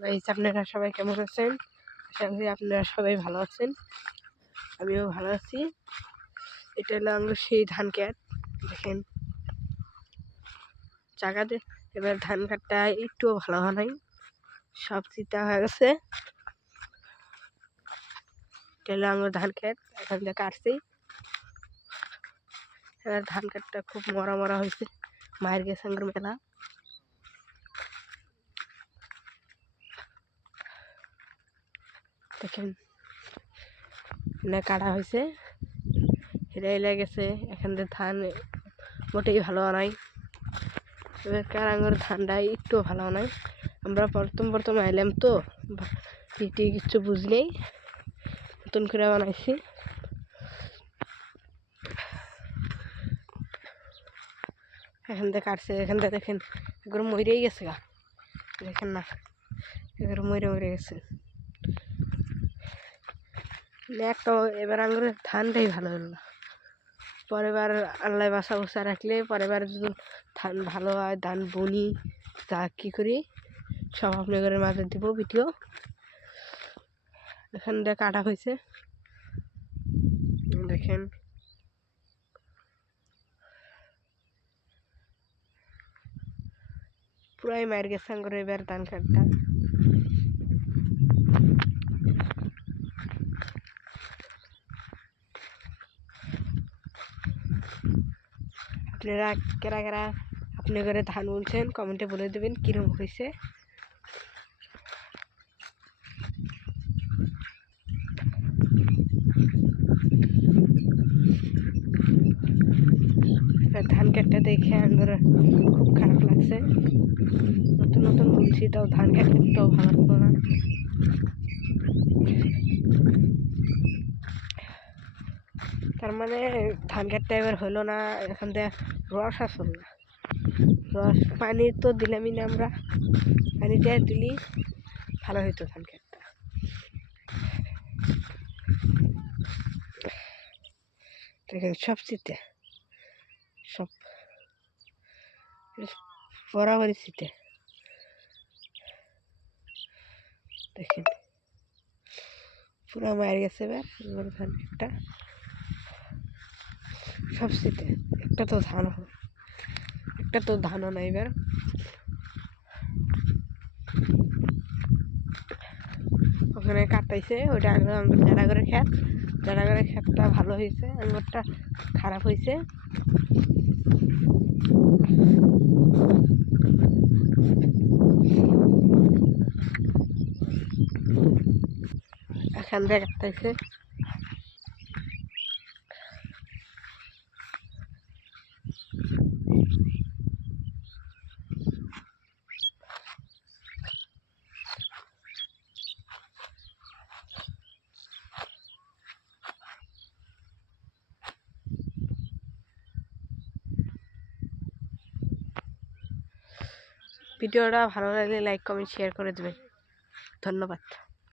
Guys, আপনারা সবাই কেমন আছেন? আশা করি আপনারা সবাই ভালো আছেন। আমিও ভালো আছি। এটা হলো আমরা সেই ধান ক্ষেত। দেখেন জায়গাতে এবার ধান কাটটা একটুও ভালো হয় নাই, সব চিতা হয়ে গেছে। এটা হলো আমরা ধান ক্ষেত, এখান থেকে কাটছি। এবার ধান কাটটা খুব মরা মরা হয়েছে, মায়ের গেছে মেলা। দেখেন কাটা হয়েছে, হিলাই গেছে। এখান থেকে ধান মোটেই ভালো নাই। এবার কারাঙ্গর ধানটা একটু ভালো নাই। আমরা প্রথম আইলাম তো কিছু বুঝলেই নতুন করে বানাইছি। এখান থেকে কাটছে, এখান থেকে দেখেন এগুলো মরেই গেছে গা। দেখেন না, এগুলো মরে গেছে। একটা এবার আঙুরে ধানটাই ভালো হলো না। পরের বার আল্লাহ বাসা বসা রাখলে পরের বার যদি ধান ভালো হয়, ধান বুনি যা কী করি সব আপনাদের মাঝে দিব ভিডিও। এখান থেকে কাটা হয়েছে, দেখেন পুরাই মায়ের গেছে আঙ্গুরে এবার ধান কাটটা। আপনারা কেরা কেরা আপনি করে ধান বলছেন কমেন্টে বলে দেবেন কীরকম হয়েছে। ধান কাটটা দেখে আমার খুব খারাপ লাগছে। নতুন নতুন বলছি তাও ধান কাটতেও ভালো লাগতো না। তার মানে ধান কাটটা এবার হলো না, এখান থেকে রস আসল না। রস পানি তো দিলামই না, আমরা পানিটা দিলি ভালো হইতো ধান কাটটা। দেখেন সব শীতে, সব বরাবরই শীতে। দেখেন পুরো মার গেছে এবার ধান একটা সব শীতে। একটা তো ধানও নাই এবার। ওখানে কাটাইছে ওইটা জারাগরের ক্ষেত, জারাগরের ক্ষেতটা ভালো হয়েছে, আঙ্গুরটা খারাপ হয়েছে। এখান থেকে কাটাইছে। ভিডিওটা ভালো লাগলে লাইক কমেন্ট শেয়ার করে দেবেন। ধন্যবাদ।